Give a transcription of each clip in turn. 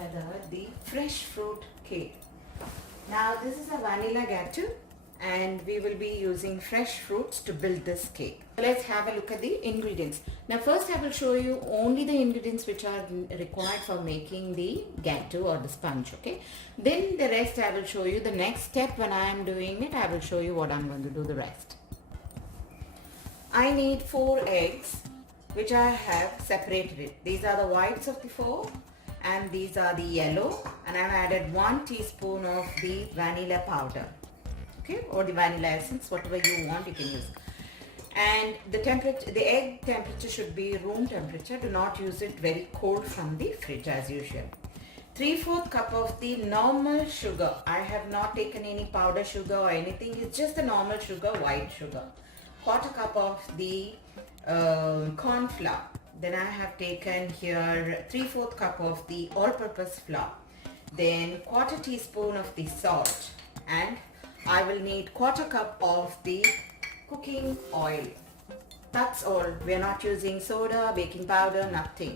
together the fresh fruit cake. Now this is a vanilla gâteau and we will be using fresh fruits to build this cake. Let's have a look at the ingredients. Now first I will show you only the ingredients which are required for making the gâteau or the sponge, okay? Then the rest I will show you the next step. When I am doing it, I will show you what I am going to do the rest. I need 4 eggs which I have separated it. These are the whites of the 4 and these are the yellow, and I have added 1 teaspoon of the vanilla powder, okay, or the vanilla essence, whatever you want you can use. And the temperature, the egg temperature should be room temperature. Do not use it very cold from the fridge as usual. 3/4 cup of the normal sugar. I have not taken any powder sugar or anything. It's just the normal sugar, white sugar. 1/4 cup of the corn flour. Then I have taken here 3/4 cup of the all-purpose flour. Then 1/4 teaspoon of the salt, and I will need 1/4 cup of the cooking oil. That's all. We are not using soda, baking powder, nothing.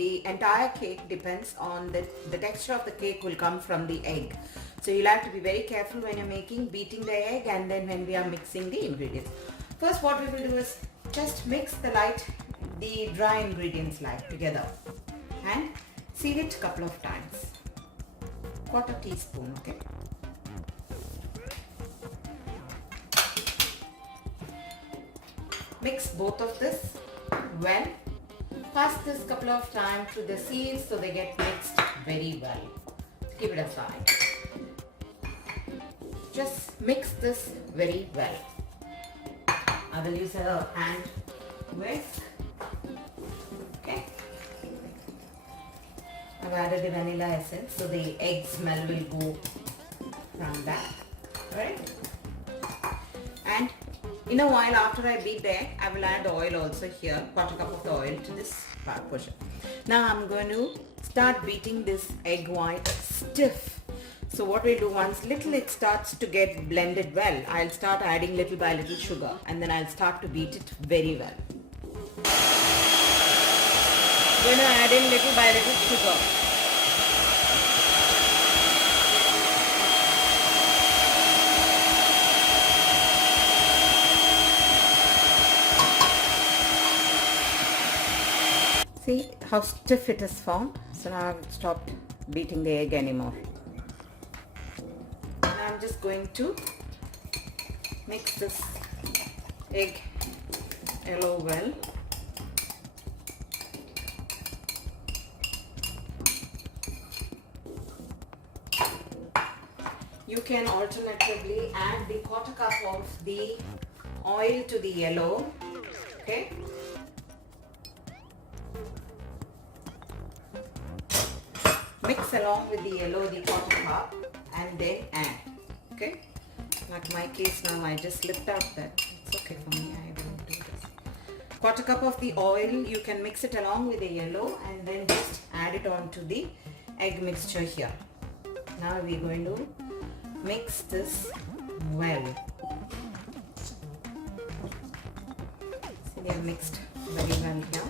The entire cake depends on the texture of the cake will come from the egg. So you'll have to be very careful when you're beating the egg, and then when we are mixing the ingredients. First what we will do is just mix the dry ingredients together and seal it a couple of times. 1/4 teaspoon, okay? Mix both of this well. Pass this couple of times through the seals so they get mixed very well. Keep it aside. Just mix this very well. I will use a hand whisk. Okay. I've added the vanilla essence so the egg smell will go from that. Alright. And in a while after I beat the egg, I will add oil also here. 1/4 cup of the oil to this portion. Now I'm going to start beating this egg white stiff. So what we'll do, once it starts to get blended well, I'll start adding little by little sugar, and then I'll start to beat it very well. When I add in little by little sugar. See how stiff it is formed. So now I've stopped beating the egg anymore. I'm just going to mix this egg yellow well. You can alternatively add the 1/4 cup of the oil to the yellow, okay? Mix along with the yellow the 1/4 cup and then add. Okay, like my case now, I just slipped out that. It's okay for me, I will do this. 1/4 cup of the oil, you can mix it along with the yellow and then just add it on to the egg mixture here. Now we're going to mix this well. See, they are mixed very well here.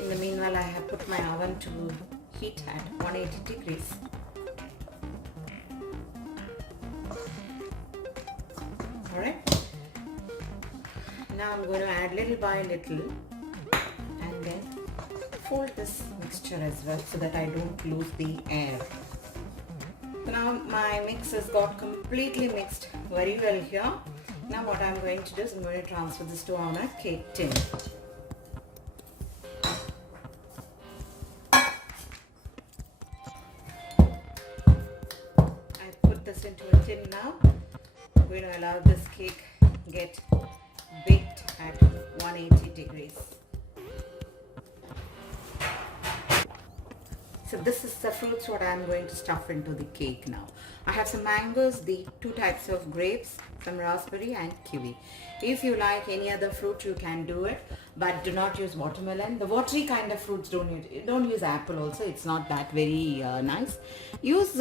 In the meanwhile, I have put my oven to heat at 180 degrees. Alright, now I'm going to add little by little and then fold this mixture as well so that I don't lose the air. So now my mix has got completely mixed very well here. Now what I'm going to do is I'm going to transfer this to on a cake tin. I put this into a tin now. I'm going to allow this cake get baked at 180 degrees. So this is the fruits what I am going to stuff into the cake now. I have some mangoes, the 2 types of grapes, some raspberry and kiwi. If you like any other fruit you can do it, but do not use watermelon. The watery kind of fruits don't use apple also. It's not that very nice. Use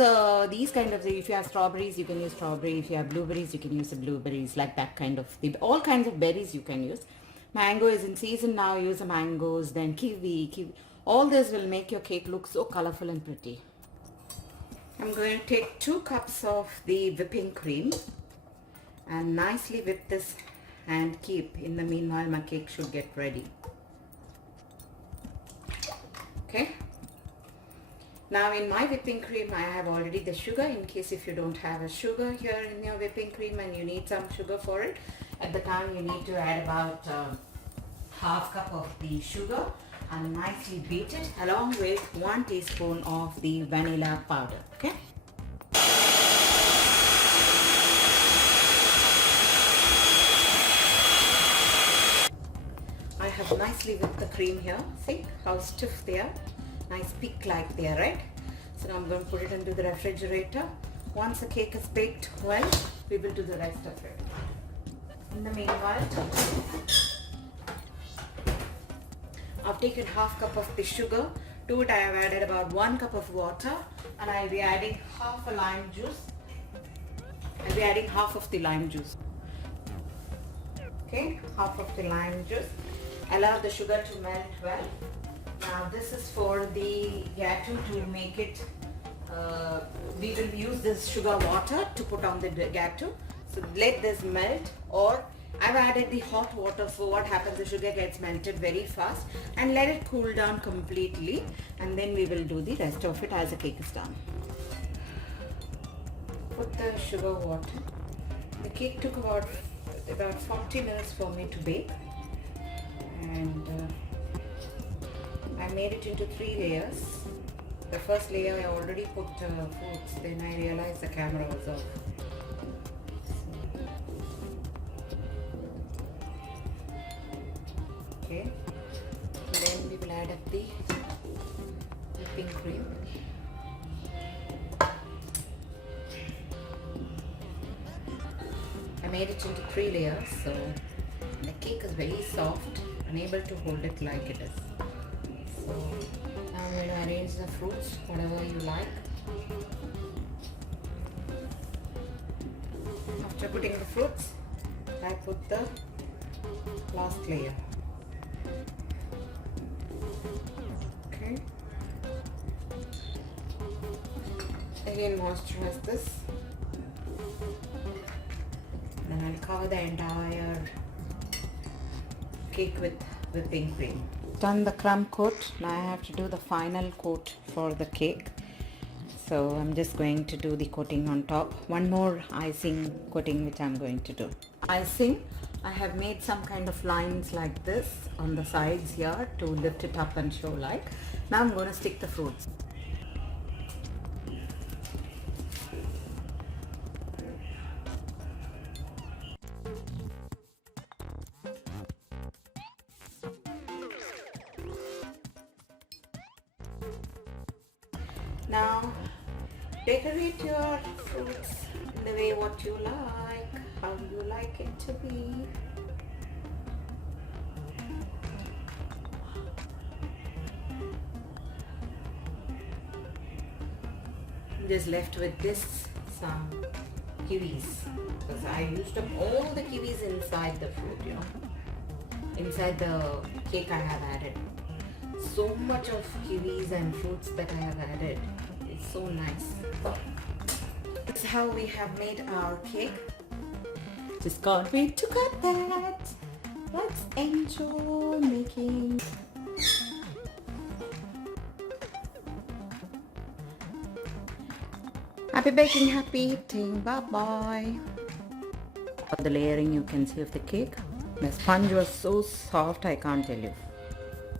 these kind of, if you have strawberries you can use strawberry. If you have blueberries you can use the blueberries, like that kind of, all kinds of berries you can use. Mango is in season now, use the mangoes, then kiwi. All this will make your cake look so colorful and pretty. I'm going to take 2 cups of the whipping cream and nicely whip this and keep. In the meanwhile, my cake should get ready. Okay. Now in my whipping cream, I have already the sugar. In case if you don't have a sugar here in your whipping cream and you need some sugar for it, at the time you need to add about half cup of the sugar and nicely beat it along with 1 teaspoon of the vanilla powder. Okay. I have nicely whipped the cream here. See how stiff they are? Nice peak like they are, right? So now I'm going to put it into the refrigerator. Once the cake is baked well, we will do the rest of it. In the meanwhile, I've taken half cup of the sugar. To it I have added about 1 cup of water and I'll be adding half a lime juice. I'll be adding half of the lime juice. Okay, half of the lime juice. Allow the sugar to melt well. Now this is for the gâteau to make it, we will use this sugar water to put on the gâteau. So let this melt, or I've added the hot water, so what happens, the sugar gets melted very fast, and let it cool down completely, and then we will do the rest of it as the cake is done. Put the sugar water. The cake took about 40 minutes for me to bake, and I made it into 3 layers. The first layer I already put fruits, then I realized the camera was off. Okay, then we will add up the whipping cream. I made it into 3 layers, so the cake is very soft, unable to hold it like it is. So now I'm going to arrange the fruits, whatever you like. After putting the fruits, I put the last layer. Okay. Again moisturize this. Then I'll cover the entire cake with whipping cream. Done the crumb coat. Now I have to do the final coat for the cake. So I'm just going to do the coating on top. One more icing coating which I'm going to do. Icing, I have made some kind of lines like this on the sides here to lift it up and show like. Now I'm going to stick the fruits. Now decorate your fruits in the way what you like, how you like it to be. I'm just left with this, some kiwis, because I used up all the kiwis inside the fruit, you know. Inside the cake I have added so much of kiwis and fruits that I have added. It's so nice. This is how we have made our cake. Just can't wait to cut that. Let's enjoy making. Happy baking, happy eating. Bye bye. For the layering you can see of the cake. The sponge was so soft, I can't tell you.